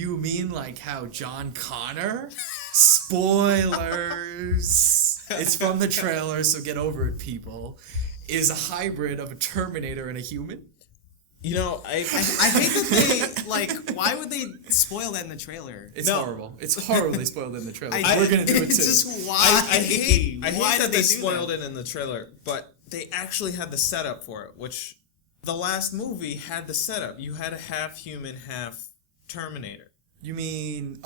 You mean like how John Connor? Spoilers! It's from the trailer, so get over it, people. Is a hybrid of a Terminator and a human. You know, I hate that they, like, why would they spoil that in the trailer? It's horrible. It's horribly spoiled in the trailer. We're going to do it too. It's just why? I hate that they do spoiled that? it in the trailer, but they actually had the setup for it, which the last movie had the setup. You had a half human, half Terminator. You mean,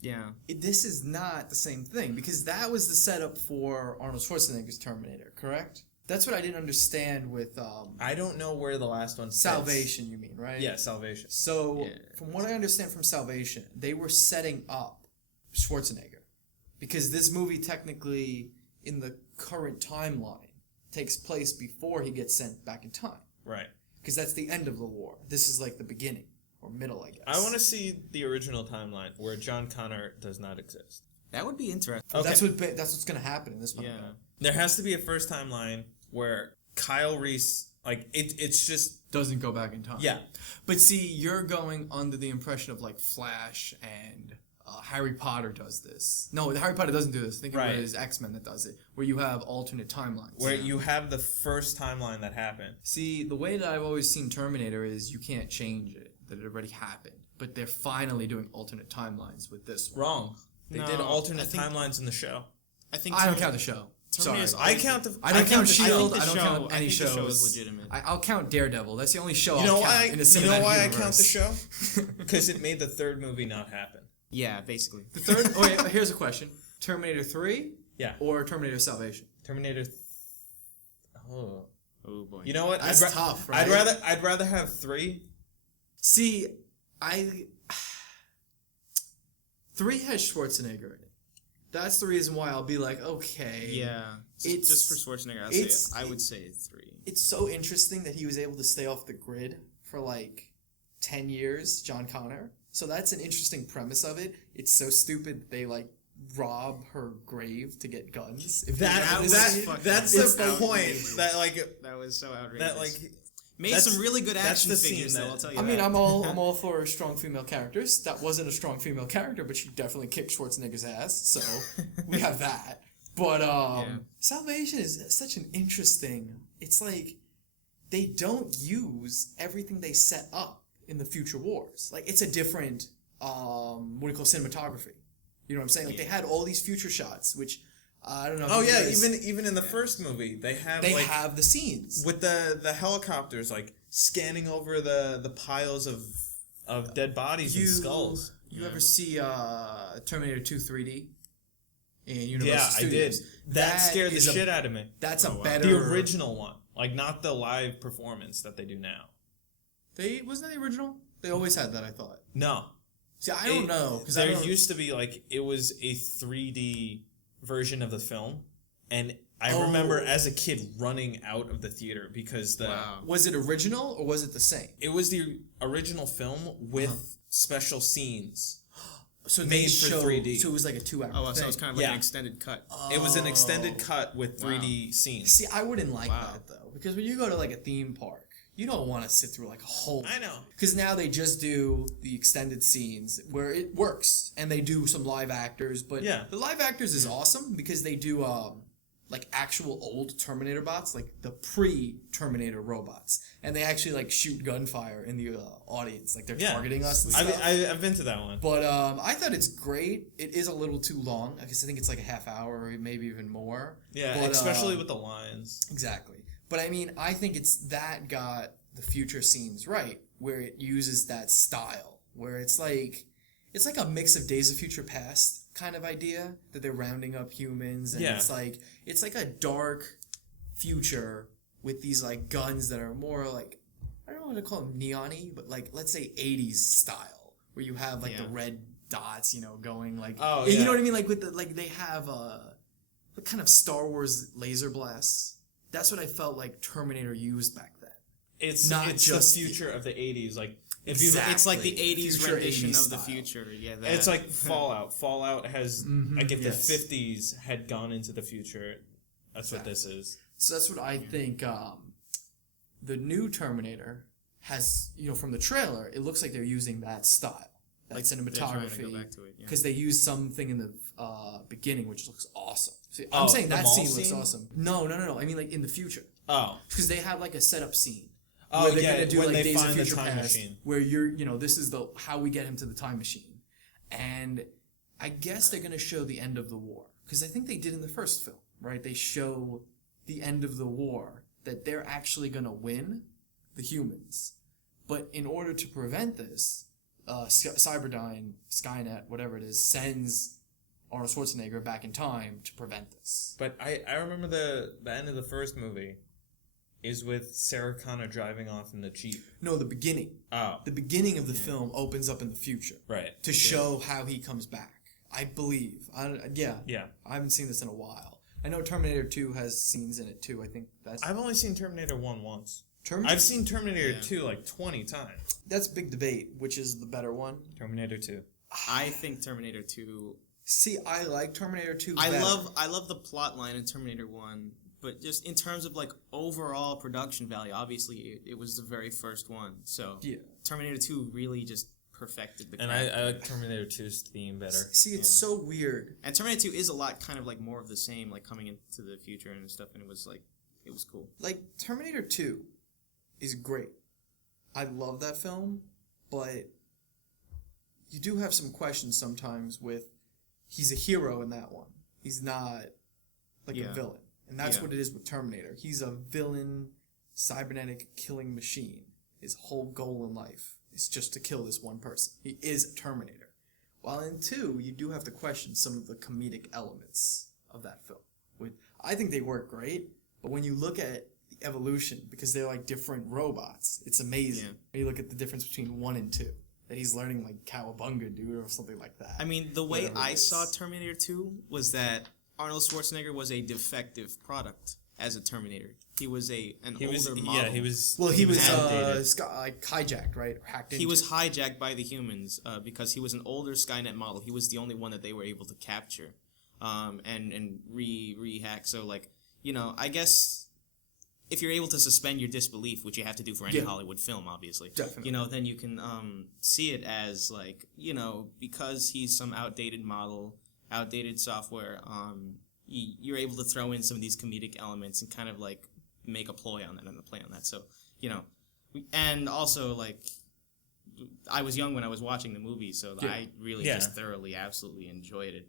Yeah. this is not the same thing, because that was the setup for Arnold Schwarzenegger's Terminator, correct? That's what I didn't understand with I don't know where the last one fits. Salvation, you mean, right? Yeah, Salvation. So, from what I understand from Salvation, they were setting up Schwarzenegger. Because this movie technically, in the current timeline, takes place before he gets sent back in time. Right. Because that's the end of the war. This is like the beginning, or middle, I guess. I want to see the original timeline where John Connor does not exist. That would be interesting. Okay. That's what's going to happen in this one. Yeah. There has to be a first timeline where Kyle Reese, like, it's just... doesn't go back in time. Yeah. But see, you're going under the impression of, like, Flash and Harry Potter does this. No, Harry Potter doesn't do this. I think it is X-Men that does it, where you have alternate timelines. Where you have the first timeline that happened. See, the way that I've always seen Terminator is you can't change it, that it already happened. But they're finally doing alternate timelines with this one. Wrong. They did alternate timelines in the show. I don't count the show. Sorry. I count the... I don't count S.H.I.E.L.D. I don't count any shows. The show is legitimate. I'll count Daredevil. That's the only show You know I'll count in the cinematic You know why universe. I count the show? Because it made the third movie not happen. Yeah, basically. The third... Oh, yeah, here's a question. Terminator 3? Yeah. Or Terminator Salvation? Terminator... Oh boy. You know what? That's tough, right? I'd rather have 3. See, 3 has Schwarzenegger in it. That's the reason why I'll be like, okay. Yeah. It's just for Schwarzenegger, I would say 3. It's so interesting that he was able to stay off the grid for like 10 years, John Connor. So that's an interesting premise of it. It's so stupid that they like rob her grave to get guns. That's the point. That was so outrageous. That like made some really good action figures, though. I'll tell you. I mean, I'm all for strong female characters. That wasn't a strong female character, but she definitely kicked Schwarzenegger's ass. So we have that. But Salvation is such an interesting. It's like they don't use everything they set up in the future wars. Like it's a different what do you call cinematography? You know what I'm saying? Like they had all these future shots, which I don't know. Oh yeah, even in the first movie, they have the scenes with the helicopters like scanning over the piles of dead bodies and skulls. You ever see Terminator 2 3D in Universal Studios? I did. That scared the shit out of me. That's better. The original one, like not the live performance that they do now. Wasn't that the original? They always had that, I thought. No. See, I don't know. Because there used to be like it was a 3D version of the film, and I remember as a kid running out of the theater because Was it original or was it the same? It was the original film with special scenes. So made for 3D. So it was like a 2-hour thing. Oh, so it was kind of like an extended cut. It was an extended cut with 3D scenes. See, I wouldn't like that though, because when you go to like a theme park, you don't want to sit through like a whole... I know. Because now they just do the extended scenes where it works, and they do some live actors, but the live actors is awesome because they do like actual old Terminator bots, like the pre-Terminator robots, and they actually like shoot gunfire in the audience, like they're targeting us and stuff. I've been to that one. But I thought it's great. It is a little too long. I guess I think it's like a half hour or maybe even more. Yeah, but, especially with the lines. Exactly. But I mean, I think it's that got the future scenes right, where it uses that style, where it's like a mix of Days of Future Past kind of idea that they're rounding up humans, and it's like a dark future with these like guns that are more like, I don't know what to call them, neon-y, but like let's say 80s style, where you have like the red dots, going like, you know what I mean, like with the like they have the kind of Star Wars laser blasts. That's what I felt like Terminator used back then. It's not just the future of the 80s. Like it's like the 80s future rendition 80s of the style. future. Yeah, it's like Fallout. Fallout has like if the 50s had gone into the future, that's what this is. So that's what I think. The new Terminator has, from the trailer, it looks like they're using that style. like They're trying to go cinematography, back to it, yeah. because they used something in the beginning which looks awesome. See, I'm saying the that mall scene looks scene? awesome. No. I mean like in the future, Oh. because they have like a setup scene. Oh, where they're yeah, gonna do when like they Days of find the Future time Past, machine. where this is the how we get him to the time machine, and I guess they're gonna show the end of the war, because I think they did in the first film, right? They show the end of the war, that they're actually gonna win, the humans, but in order to prevent this, Cyberdyne, Skynet, whatever it is, sends Arnold Schwarzenegger back in time to prevent this. But I remember the end of the first movie is with Sarah Connor driving off in the Jeep. No, the beginning. Oh. The beginning of the film opens up in the future. Right. To show how he comes back. I believe. Yeah. I haven't seen this in a while. I know Terminator 2 has scenes in it too. I think that's... I've only seen Terminator 1 once. Terminator? I've seen Terminator 2 like 20 times. That's a big debate. Which is the better one? Terminator 2. I think Terminator 2... See, I like Terminator 2 I better. love the plot line in Terminator 1, but just in terms of like overall production value, obviously it was the very first one. So yeah. Terminator 2 really just perfected the And I like Terminator 2's theme better. See, it's so weird. And Terminator 2 is a lot kind of like more of the same, like coming into the future and stuff, and it was cool. Like, Terminator 2 is great. I love that film, but you do have some questions sometimes with he's a hero in that one. He's not like a villain. And that's what it is with Terminator. He's a villain, cybernetic killing machine. His whole goal in life is just to kill this one person. He is a Terminator. While in 2, you do have to question some of the comedic elements of that film. I think they work great, but when you look at the evolution, because they're like different robots, it's amazing. Yeah. When you look at the difference between 1 and 2. That he's learning like Cowabunga, dude, or something like that. I mean, the way Whatever I it is. saw Terminator 2 was that Arnold Schwarzenegger was a defective product as a Terminator. He was an older model. Yeah, he was. Well, he was outdated. like hijacked, right? Or hacked into. He was hijacked by the humans because he was an older Skynet model. He was the only one that they were able to capture and re-hack. So, like, I guess if you're able to suspend your disbelief, which you have to do for any Hollywood film, obviously, Definitely. then you can see it as, like, because he's some outdated model, outdated software, you're able to throw in some of these comedic elements and kind of, like, make a ploy on that and a play on that. So, and also, like, I was young when I was watching the movie, so I really just thoroughly, absolutely enjoyed it,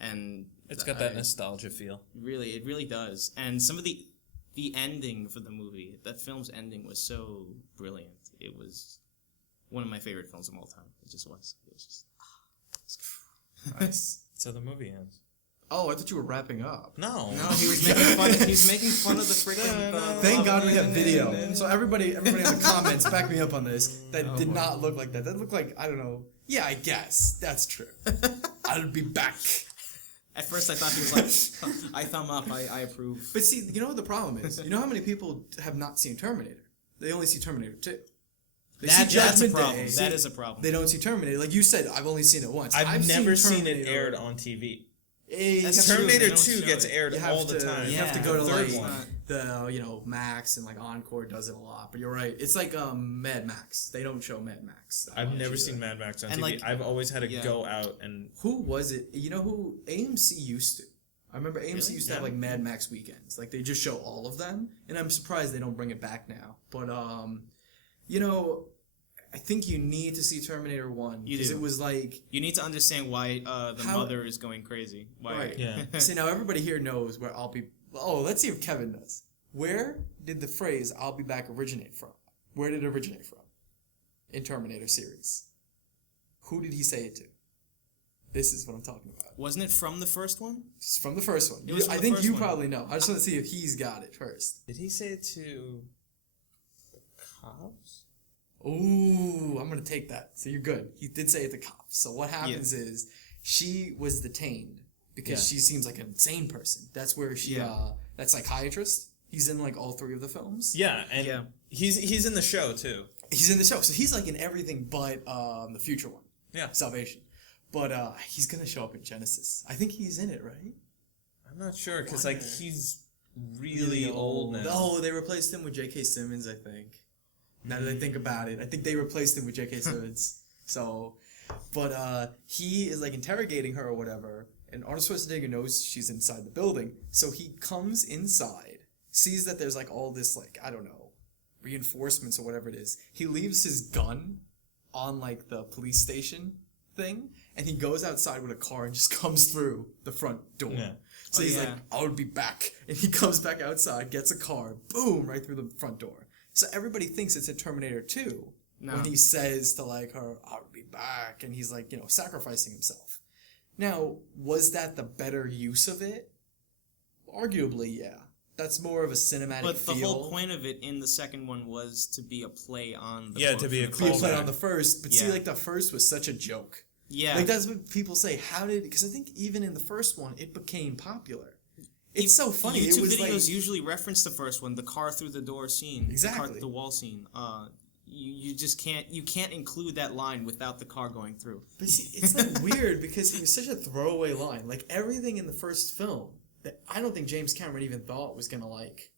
and It's got that nostalgia feel. Really, it really does. And some of the ending for the movie, that film's ending was so brilliant. It was one of my favorite films of all time. It just was. It was just Nice. So the movie ends. Oh, I thought you were wrapping up. No. No, he was making fun. He's making fun of the freaking. Thank God we have video. So everybody in the comments, back me up on this. That did not look like that. That looked like, I don't know. Yeah, I guess that's true. I'll be back. At first, I thought he was like, I thumb up, I approve. But see, you know what the problem is? You know how many people have not seen Terminator? They only see Terminator 2. That's a problem. That is a problem. They don't see Terminator. Like you said, I've only seen it once. I've never seen it aired on TV. That's true. Terminator They don't 2 show gets it. aired all the time. You have to go to third like one. the Max and like Encore does it a lot. But you're right. It's like Mad Max. They don't show Mad Max. I've never seen Mad Max on And, TV. like, I've always had to go out and. Who was it? You know who AMC used to? I remember AMC Really? used to have like Mad Max weekends. Like they just show all of them, and I'm surprised they don't bring it back now. But I think you need to see Terminator 1 because it was like You need to understand why the mother is going crazy. Why? right. Yeah. See, now everybody here knows where I'll be. Oh, let's see if Kevin does. Where did the phrase "I'll be back" originate from? Where did it originate from? In Terminator series. Who did he say it to? This is what I'm talking about. Wasn't it from the first one? It's from the first one. It was from I the think first you one. probably know. I just want to see if he's got it first. Did he say it to the cops? Ooh, I'm going to take that. So you're good. He did say it to cops. So what happens is she was detained because she seems like an insane person. That's where she, that psychiatrist, he's in like all 3 of the films. Yeah, and he's in the show too. He's in the show. So he's like in everything but the future one. Yeah. Salvation. But he's going to show up in Genesis. I think he's in it, right? I'm not sure because like he's really old now. Oh, they replaced him with J.K. Simmons, I think. Now that I think about it, I think they replaced him with J.K. Simmons. So, But he is like interrogating her or whatever, and Arnold Schwarzenegger knows she's inside the building, so he comes inside, sees that there's like all this like, I don't know, reinforcements or whatever it is. He leaves his gun on like the police station thing, and he goes outside with a car and just comes through the front door. Yeah. So he's like, I'll be back. And he comes back outside, gets a car, boom, right through the front door. So everybody thinks it's in Terminator 2 when he says to like her, I'll be back. And he's like, sacrificing himself. Now, was that the better use of it? Arguably, yeah. That's more of a cinematic But the feel. whole point of it in the second one was to be a play on the to be a Be a play callback on the first. But see, like the first was such a joke. Yeah. Like that's what people say. How did? Because I think even in the first one, it became popular. It's so funny. YouTube it was videos like, usually reference the first one, the car through the door scene, Exactly. the wall scene. You just can't include that line without the car going through. But see, it's like weird because it was such a throwaway line. Like everything in the first film that I don't think James Cameron even thought was gonna like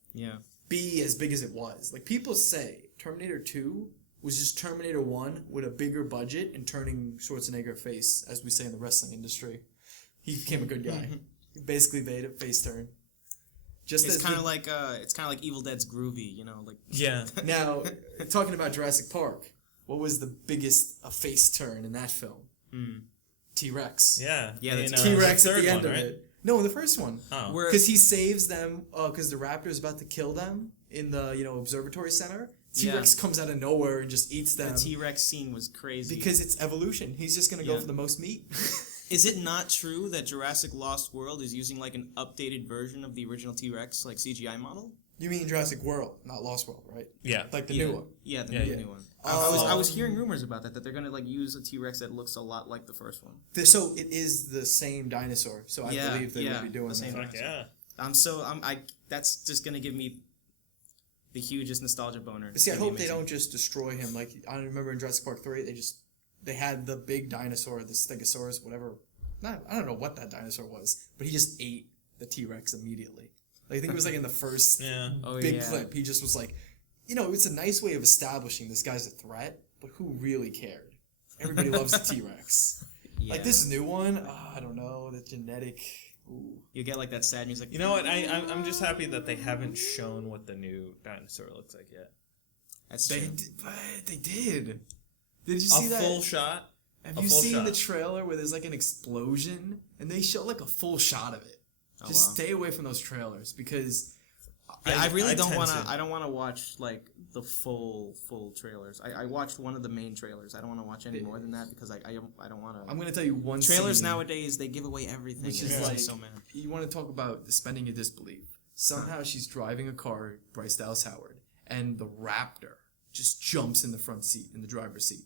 be as big as it was. Like people say Terminator 2 was just Terminator 1 with a bigger budget and turning Schwarzenegger face, as we say in the wrestling industry. He became a good guy. He basically made a face turn. It's kind of like Evil Dead's Groovy, like. Yeah. Now, talking about Jurassic Park, what was the biggest face turn in that film? T-Rex. Yeah. Yeah, T-Rex at third the end one, of right? it. No, in the first one. Oh. Because he saves them, because the raptor is about to kill them in the observatory center. T-Rex comes out of nowhere and just eats them. The T-Rex scene was crazy. Because it's evolution. He's just going to go for the most meat. Is it not true that Jurassic Lost World is using like an updated version of the original T-Rex like CGI model? You mean Jurassic World, not Lost World, right? Yeah. Like the new one. Yeah, the new one. I was hearing rumors about that they're gonna like use a T-Rex that looks a lot like the first one. So it is the same dinosaur. So I believe they would be doing the same that. dinosaur. That's just gonna give me the hugest nostalgia boner. But see, I hope they don't just destroy him. Like I remember in Jurassic Park 3, they had the big dinosaur, the Stegosaurus, whatever. I don't know what that dinosaur was, but he just ate the T-Rex immediately. Like, I think it was like in the first big clip. He just was like, it's a nice way of establishing this guy's a threat, but who really cared? Everybody loves the T-Rex. Yeah. Like this new one, I don't know, the genetic. Ooh. You get like that sad music. You know what? I'm just happy that they haven't shown what the new dinosaur looks like yet. That's They true. did. Did you see that? A full shot? Have you seen the trailer where there's like an explosion and they show like a full shot of it? Just stay away from those trailers because I don't want to watch like the full trailers. I watched one of the main trailers. I don't want to watch any more than that because I don't want to. I'm gonna tell you one trailers scene, nowadays they give away everything. which is like so mad. You want to talk about suspending your disbelief. Somehow she's driving a car, Bryce Dallas Howard, and the Raptor just jumps in the front seat, in the driver's seat.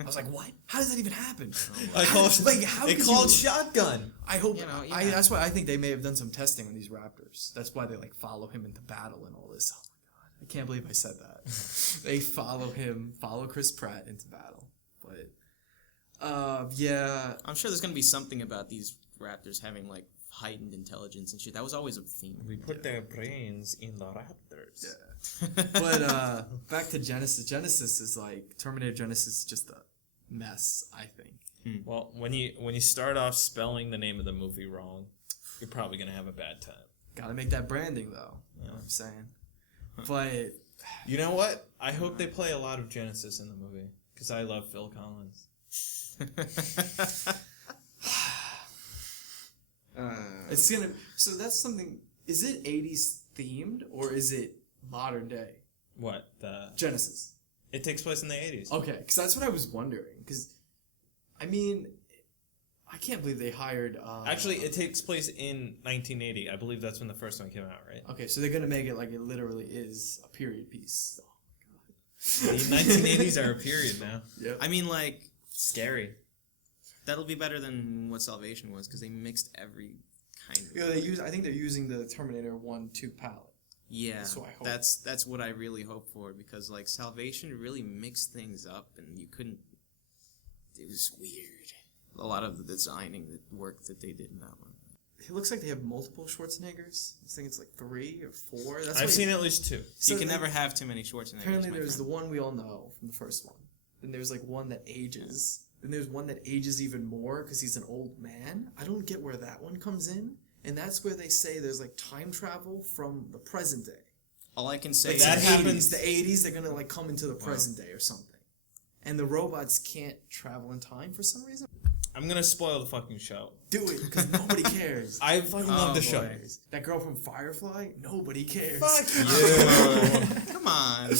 I was like, what? How does that even happen? They called shotgun. I hope. That's why I think they may have done some testing on these Raptors. That's why they like follow him into battle and all this. Oh my god, I can't believe I said that. They follow Chris Pratt into battle. But yeah, I'm sure there's gonna be something about these Raptors having like heightened intelligence and shit. That was always a theme. We put their brains in the Raptors. Yeah. But back to Genesis. Genesis is like Terminator Genesis is just a mess, I think. Well, when you start off spelling the name of the movie wrong, you're probably gonna have a bad time. Gotta make that branding though. You know what I'm saying? But you know what? I hope they play a lot of Genesis in the movie because I love Phil Collins. It's gonna. So that's something. Is it 80s themed or is it modern day? What the Genesis? It takes place in the 80s. Okay, because that's what I was wondering. Because, I mean, I can't believe they hired. Actually, it takes place in 1980. I believe that's when the first one came out, right? Okay, so they're gonna make it like it literally is a period piece. Oh The 1980s are a period now. Yep. I mean, like, Scary. that'll be better than what Salvation was because they mixed every kind of. Yeah, I think they're using the Terminator 1-2 palette. Yeah, That's what I hope. that's what I really hope for because like Salvation really mixed things up and you couldn't. It was weird. A lot of the designing work that they did in that one. It looks like they have multiple Schwarzeneggers. I think it's like 3 or 4. I've seen at least 2. You can never have too many Schwarzeneggers. Apparently, my there's friend. the one we all know from the first one. Then there's like one that ages. Then there's one that ages even more because he's an old man. I don't get where that one comes in. And that's where they say there's like time travel from the present day. All I can say Like is that the happens- 80s. The 80s, they're going to like come into the present day or something. And the robots can't travel in time for some reason. I'm gonna spoil the fucking show. Do it, because nobody cares. I fucking love the show. boy. That girl from Firefly, nobody cares. Fuck you. Come on.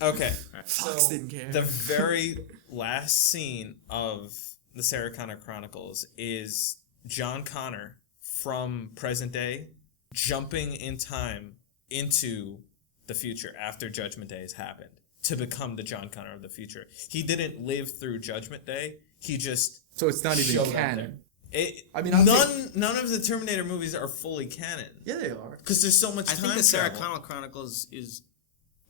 Okay. Fox didn't care. The very last scene of the Sarah Connor Chronicles is John Connor from present day jumping in time into the future after Judgment Day has happened to become the John Connor of the future. He didn't live through Judgment Day. He just So it's not even showed up canon. there. I mean, none of the Terminator movies are fully canon Yeah, they are. because there's so much I time think the Sarah travel. Connor Chronicles is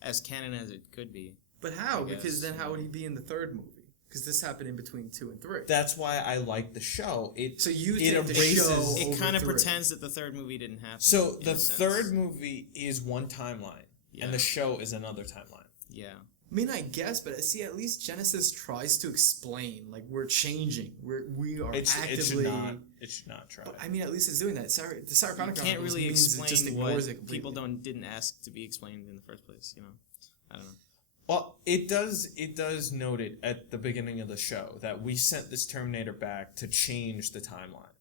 as canon as it could be. But how? I Because guess. then how would he be in the third movie? Because this happened in between 2 and 3. That's why I like the show. So you it think the erases. show- It over kind of 3. pretends that the third movie didn't happen. So in the a sense. third movie is one timeline, Yeah. and the show is another timeline. Yeah. I mean, I guess, but see, at least Genesis tries to explain, like, we're changing. We are actively... It should not try. But, I mean, at least it's doing that. The Sarah Connor You can't Chronicles really means it just explain ignores what it completely. people didn't ask to be explained in the first place. You know, I don't know. Well, it does note it at the beginning of the show that we sent this Terminator back to change the timeline.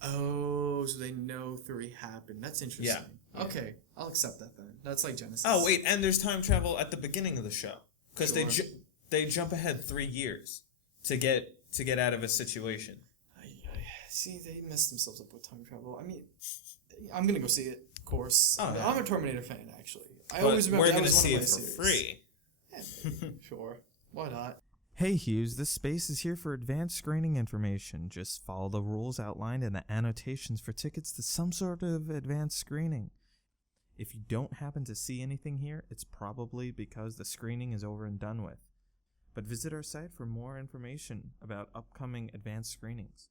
Oh, so they know 3 happened. That's interesting. Yeah. Okay, I'll accept that then. That's like Genesis. Oh wait, and there's time travel at the beginning of the show because Sure. they jump ahead 3 years to get out of a situation. See, they messed themselves up with time travel. I mean, I'm gonna go see it, of course. Oh, yeah. I'm a Terminator fan, actually. I But always remember we're that gonna was one see of it my for series. free. Yeah, sure. Why not? Hey Hughes, this space is here for advanced screening information. Just follow the rules outlined in the annotations for tickets to some sort of advanced screening. If you don't happen to see anything here, it's probably because the screening is over and done with. But visit our site for more information about upcoming advanced screenings.